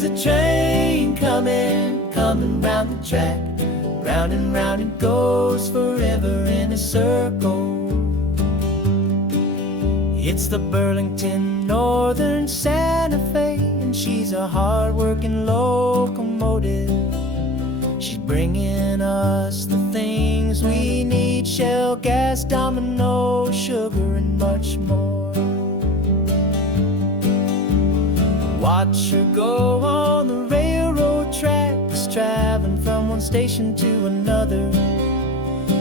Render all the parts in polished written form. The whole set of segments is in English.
There's a train coming, coming round the track. Round and round it goes, forever in a circle. It's the Burlington Northern Santa Fe, and she's a hard-working locomotive. She's bringing us the things we need: Shell, gas, Domino, sugar, and much more. Watch her go on the railroad tracks, traveling from one station to another.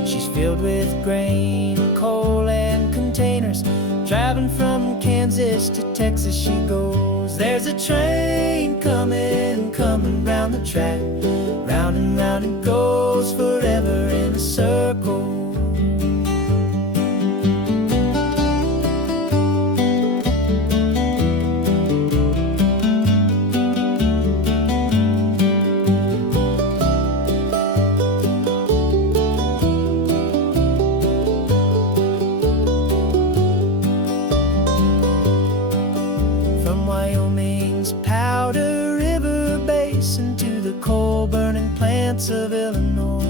She's filled with grain, coal, and containers. Traveling from Kansas to Texas she goes. There's a train coming, coming round the track. Round and round it goes, forever in a circle. Wyoming's Powder River Basin to the coal-burning plants of Illinois.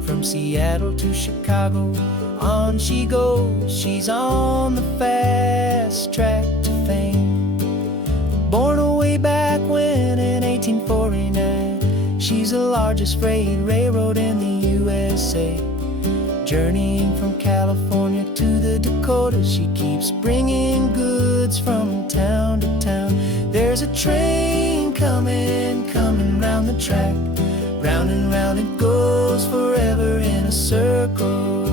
From Seattle to Chicago, on she goes. She's on the fast track to fame. Born way back when in 1849, she's the largest freight railroad in the USA. Journeying from California to the Dakotas, she keeps bringing goods from town to town. There's a train coming, coming round the track. Round and round it goes, forever in a circle.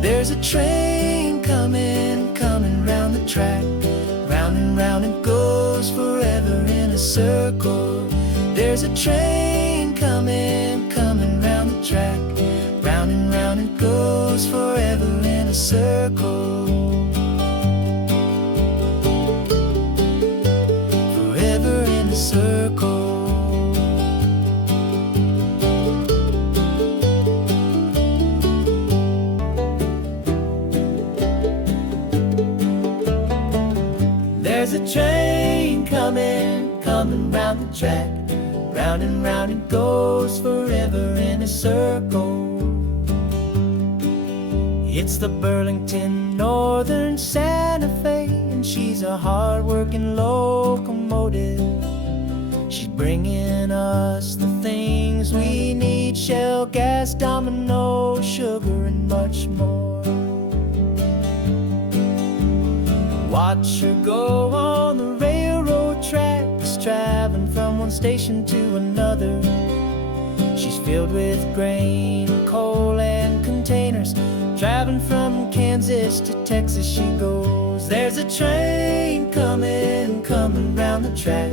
There's a train coming, coming round the track. Round and round it goes, forever in a circle. There's a train coming, coming round the track. Round and round it goes, forever in a circle. Forever in a circle. There's a train coming, coming round the track. Round and round it goes, forever in a circle. It's the Burlington Northern Santa Fe, and she's a hard-working locomotive. She's bringing us the things we need: Shell, gas, Domino, sugar, and much more. Watch her go on the railroad tracks, traveling from one station to another. She's filled with grain, coal, and containers. Traveling from Kansas to Texas she goes. There's a train coming, coming round the track.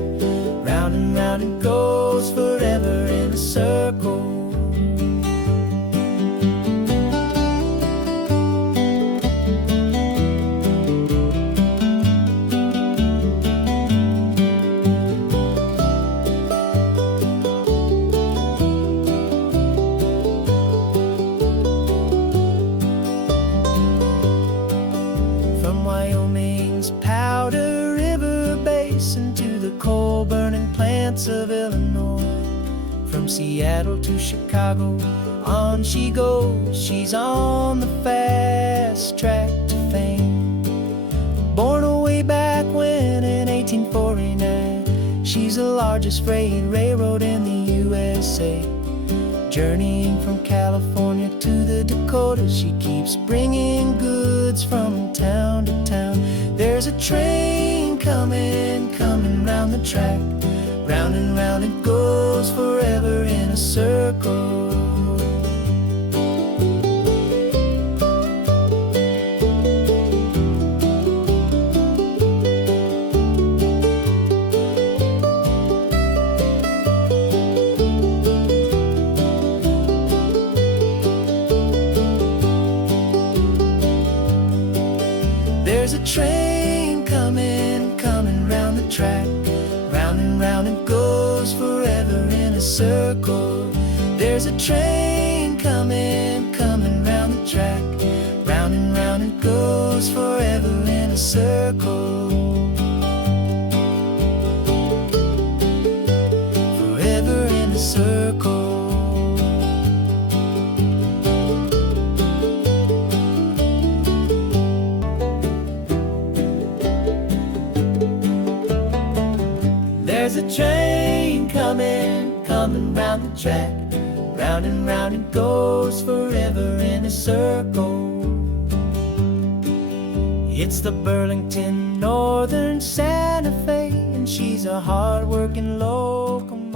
Round and round it goes, forever in a circle. Wyoming's Powder River Basin to the coal-burning plants of Illinois. From Seattle to Chicago, on she goes. She's on the fast track to fame. Born way back when in 1849, she's the largest freight railroad in the USA. Journeying from California to the Dakotas, she keeps bringing goods from town to town. There's a train coming, coming round the track. Round and round it goes, forever in a circle. There's train coming, coming round the track. Round and round it goes forever in a circle. There's a train coming, coming round the track. Round and round it goes forever in a circle. Forever in a circle. There's a train coming, coming round the track. Round and round it goes forever in a circle. It's the Burlington Northern Santa Fe, and she's a hard-working locomotive.